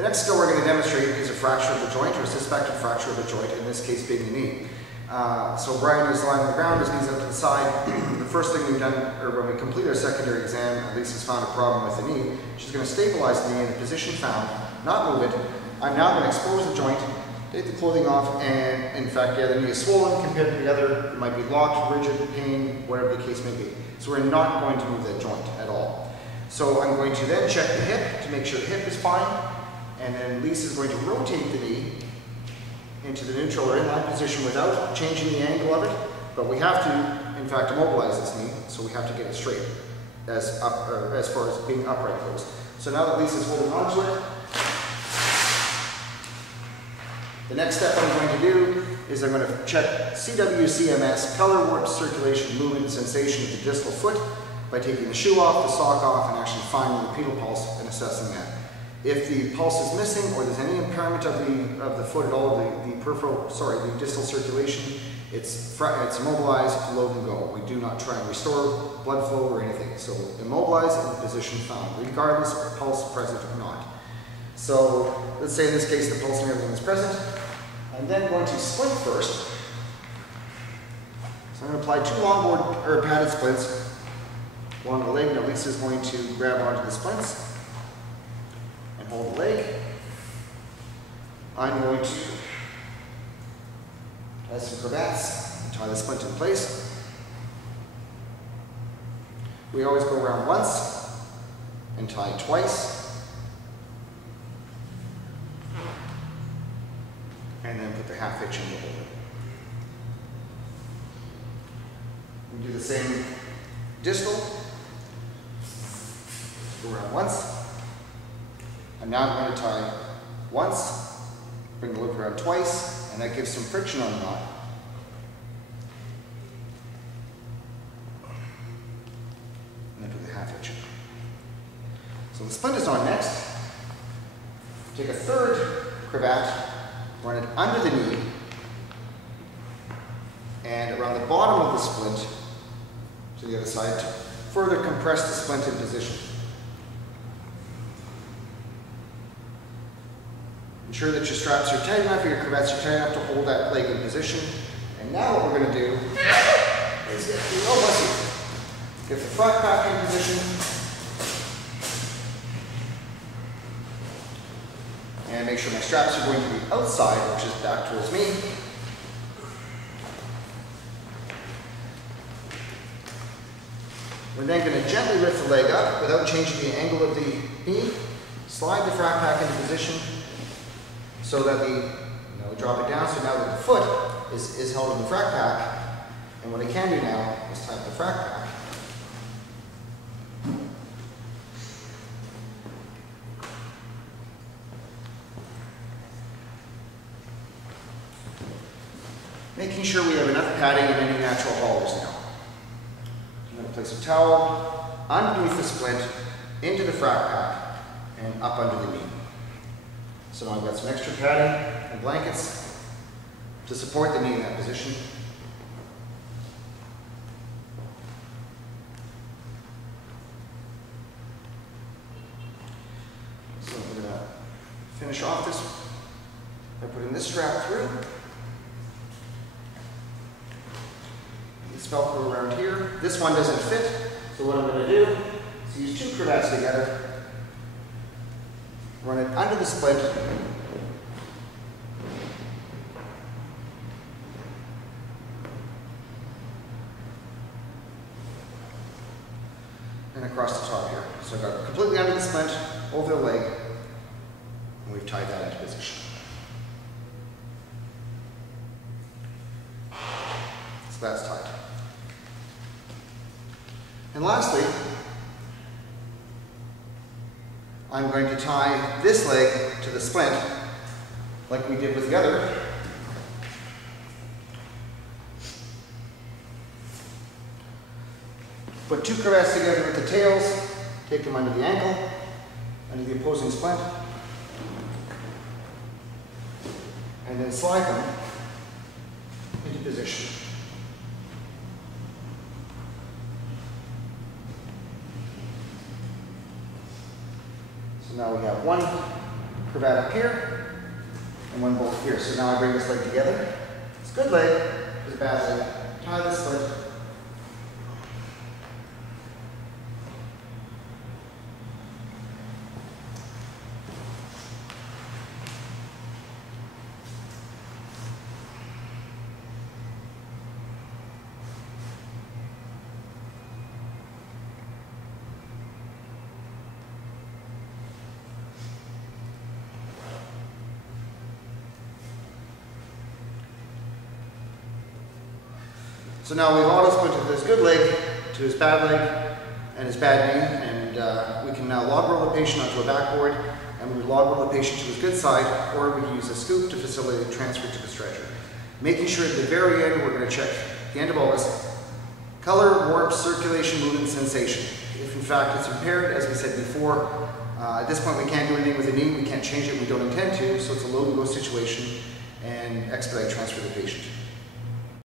The next skill we're going to demonstrate is a fracture of the joint, or a suspected fracture of the joint, in this case being the knee. So Brian is lying on the ground, his knees up to the side. The first thing we've done, or when we complete our secondary exam, Lisa's found a problem with the knee. She's going to stabilize the knee in the position found, not move it. I'm now going to expose the joint, take the clothing off, and in fact, yeah, the knee is swollen compared to the other. It might be locked, rigid, pain, whatever the case may be. So we're not going to move that joint at all. So I'm going to then check the hip to make sure the hip is fine, and then Lisa's going to rotate the knee into the neutral or inline position without changing the angle of it, but we have to, in fact, immobilize this knee, so we have to get it straight as far as being upright goes. So now that Lisa's holding on to it, the next step I'm going to do is I'm going to check CWCMS, color, warp, circulation, movement, and sensation of the distal foot by taking the shoe off, the sock off, and actually finding the pedal pulse and assessing that. If the pulse is missing or there's any impairment of the foot at all, the distal circulation, it's immobilized, load and go. We do not try and restore blood flow or anything. So immobilize in the position found, regardless of pulse present or not. So let's say in this case the pulse and everything is present. I'm then going to splint first. So I'm going to apply 2 longboard or padded splints along the leg. Now Lisa's going to grab onto the splints and hold the leg. I'm going to tie some cravats and tie the splint in place. We always go around once and tie twice. And then put the half hitch in the holder. We do the same distal. Go around once. And now I'm going to tie once, bring the loop around twice, and that gives some friction on the knot. And then put the half hitch in. So the splint is on next. Take a third cravat, run it under the knee, and around the bottom of the splint to the other side to further compress the splint in position. Ensure that your straps are tight enough, or your cravats are tight enough to hold that leg in position. And now what we're going to do is get the front back in position, and make sure my straps are going to be outside, which is back towards me. We're then going to gently lift the leg up without changing the angle of the knee. Slide the frac pack into position so that we drop it down, so now that the foot is held in the frac pack. And what I can do now is tie up the frac pack. Making sure we have enough padding in any natural haulers now. I'm going to place a towel underneath the splint, into the frac pack, and up under the knee. So now I've got some extra padding and blankets to support the knee in that position. So I'm going to finish off this by putting this strap through. This Velcro around here. This one doesn't fit, so what I'm going to do is use 2 cravats together, run it under the splint, and across the top here. So I've got it completely under the splint, over the leg, and we've tied that into position. So that's tied. And lastly, I'm going to tie this leg to the splint like we did with the other. Put 2 cravats together with the tails, take them under the ankle, under the opposing splint, and then slide them into position. So now we have one cravat up here, and one bolt here. So now I bring this leg together. It's a good leg, it's a bad leg. Tie this foot. So now we've auto-splinted this good leg to his bad leg and his bad knee, and we can now log roll the patient onto a backboard, and we would log roll the patient to his good side, or we can use a scoop to facilitate transfer to the stretcher. Making sure at the very end we're going to check the end of bolus, color, warmth, circulation, movement, sensation. If in fact it's impaired, as we said before, at this point we can't do anything with the knee, we can't change it, we don't intend to, so it's a load and go situation, and expedite transfer to the patient.